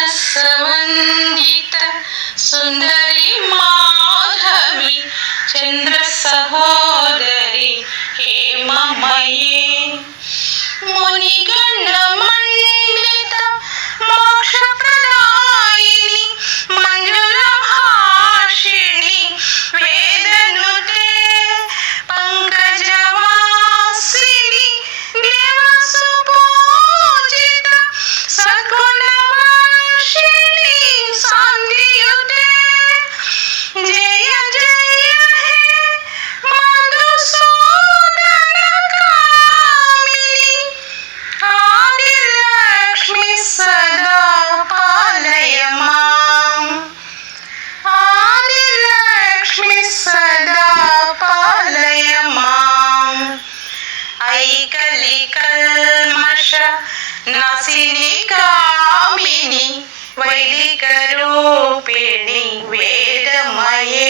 मानसवन्दित सुंदरी माधवी चंद्र सहोदरी हेममये मुनिगण मंडित मोक्षप्रदायिनी मंजुलभाषिणी वेदनुते पंकजवासिनी देवसुपूजित सद्गुणवर्षिणी शान्तियुते जय जय हे मधुसूदनकामिनी आदिलक्ष्मी सदा पालय माम् आदिलक्ष्मी सदा पालय माम् ऐकलिकल्मष नासिनी कामिनी वैदिक रूपिणी वेदमये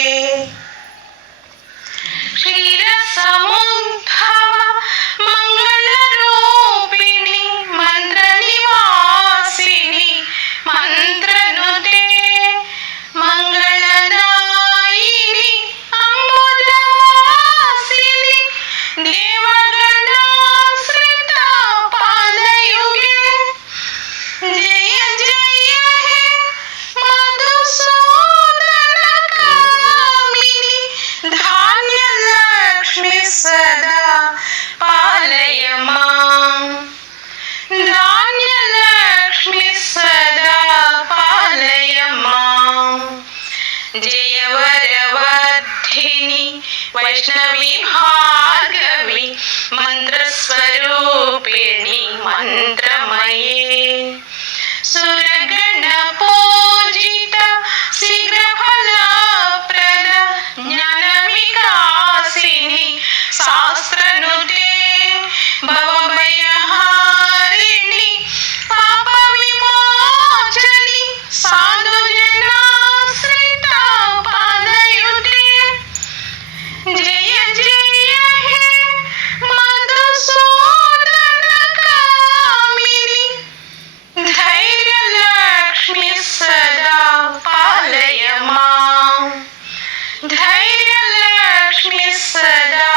क्षीरसमुद्भव मंगलरूपिणी मंत्रनिवासिनी मंत्रनुते मंगलदायिनी अम्बुजवासिनी देवगणाश्रिता पादयुगे जय जय हे मधुसूदनकामिनी धान्यलक्ष्मी सदा पालय माम् धान्यलक्ष्मी सदा पालय माम् जय वरवर्धिनी वैष्णवी भार्गवी मंत्रस्वरूपिणी मंत्रमये सुरगण पूजित शीघ्रफलप्रद ज्ञानविकासिनी शास्त्रनुते भवभयहारिणी पापविमोचनी साधुजनाश्रिता पादयुते जय जय हे मधुसूदनकामिनी धैर्यलक्ष्मी सदा पालय माम् धैर्यलक्ष्मी सदा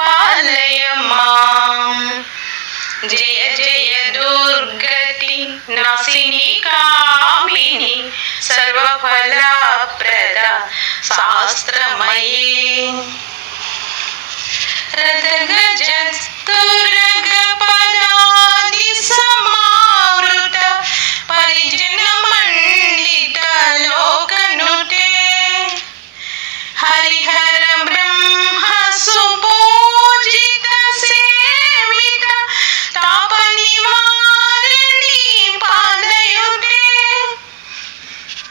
पालय माम् जय जय दुर्गति नासिनी कामिनी सर्वफलप्रदा शास्त्रमये रथगजस्तुरगपदादि समावृत परिजनमण्डित लोकनुते हरिहर ब्रह्म सुपूजित सेवित तापनिवारिणी पादयुते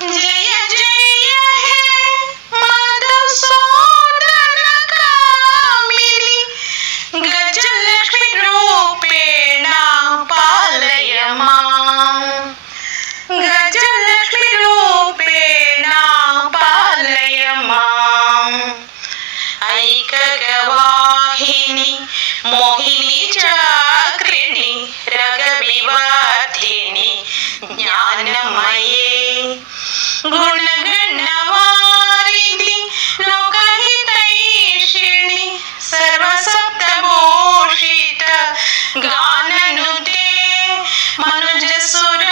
जय जय हे मधुसूदनकामिनी गजलक्ष्मी रूपेण पालय माम् गजलक्ष्मी रूपेण पालय माम् ऐकगवाहिनी मोहिनी चक्रिणी रगविवर्धिनी ज्ञानमये गुणगणवारिधि लोकहितैषिणी सर्वसप्तभूषित गाननुते मनुजसुरासुर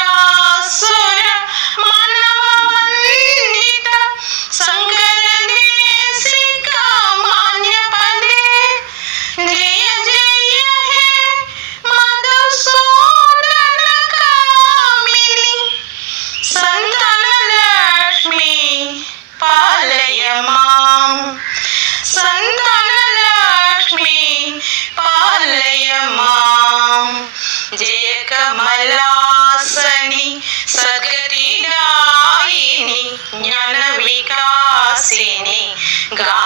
मानववन्दित शङ्करदेशिका मान्यपदे जय जय हे मधुसूदनकामिनी संतानलक्ष्मी पालय माम् संतानलक्ष्मी पालय माम् जय कमलासनी सद्गतिदायिनी ज्ञानविकासिनी गा